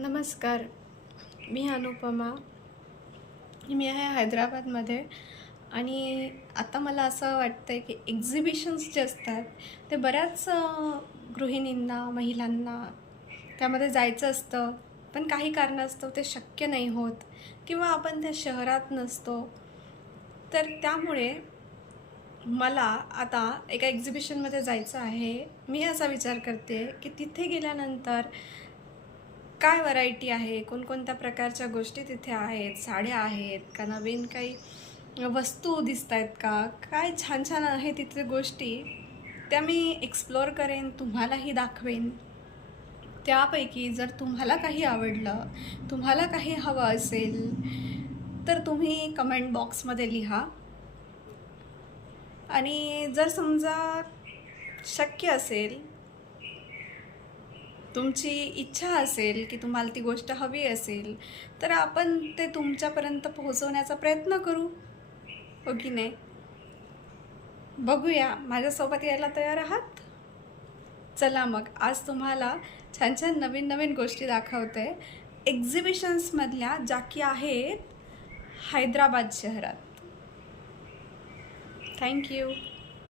नमस्कार. मी अनुपमा. मी आहे हैदराबादमध्ये आणि आता मला असं वाटतं आहे की एक्झिबिशन्स जे असतात ते बऱ्याच गृहिणींना, महिलांना त्यामध्ये जायचं असतं. पण काही कारणास्तव ते शक्य नाही होत किंवा आपण त्या शहरात नसतो. तर त्यामुळे मला आता एका एक्झिबिशनमध्ये जायचं आहे. मी असा विचार करते की तिथे गेल्यानंतर काय व्हरायटी आहे, कोणकोणत्या प्रकारच्या गोष्टी तिथे आहेत, साड्या आहेत का, नवीन काही वस्तू दिसत आहेत का, काय छान छान आहे तिथे गोष्टी, त्या मी एक्सप्लोअर करेन, तुम्हालाही दाखवेन. त्यापैकी जर तुम्हाला काही आवडलं, तुम्हाला काही हवं असेल, तर तुम्ही कमेंट बॉक्समध्ये लिहा. आणि जर समजा शक्य असेल, तुमची इच्छा असेल की तुम्हाला ती गोष्ट हवी असेल, तर आपण ते तुमच्यापर्यंत पोहोचवण्याचा प्रयत्न करू, हो की नाही? बघूया, माझ्यासोबत यायला तयार आहात? चला मग आज तुम्हाला छान छान नवीन नवीन गोष्टी दाखवते एक्झिबिशन्समधल्या, ज्या की आहेत हैदराबाद शहरात. थँक्यू.